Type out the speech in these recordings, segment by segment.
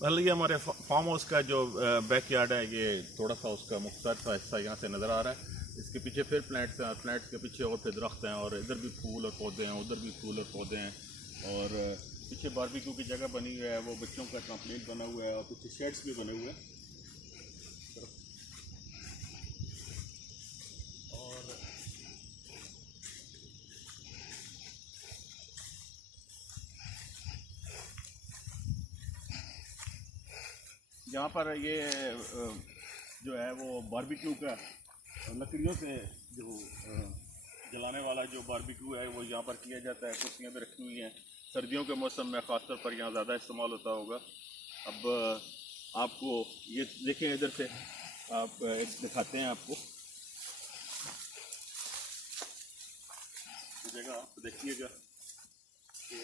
मतलब ये हमारे फार्म हाउस का जो बैक यार्ड है, ये थोड़ा सा उसका मुख्तर सा हिस्सा यहाँ से नज़र आ रहा है। इसके पीछे फिर प्लांट्स हैं, प्लांट्स के पीछे और फिर दरख्त हैं, और इधर भी फूल और पौधे हैं, उधर भी फूल और पौधे हैं। और पीछे बारबेक्यू की जगह बनी हुई है, वो बच्चों का ट्रम्पलिन बना हुआ है, और पीछे शेड्स भी बने हुए हैं। और यहाँ पर ये जो है वो बारबेक्यू का लकड़ियों से जो जलाने वाला जो बारबेक्यू है वो यहाँ पर किया जाता है। कुर्सियाँ भी रखी हुई हैं, सर्दियों के मौसम में ख़ासतौर पर यहाँ ज़्यादा इस्तेमाल होता होगा। अब आपको ये देखें, इधर से आप दिखाते हैं आपको ये जगह, आप देखिएगा कि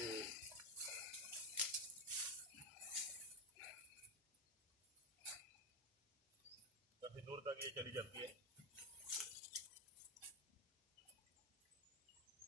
काफ़ी दूर तक ये चली जाती है।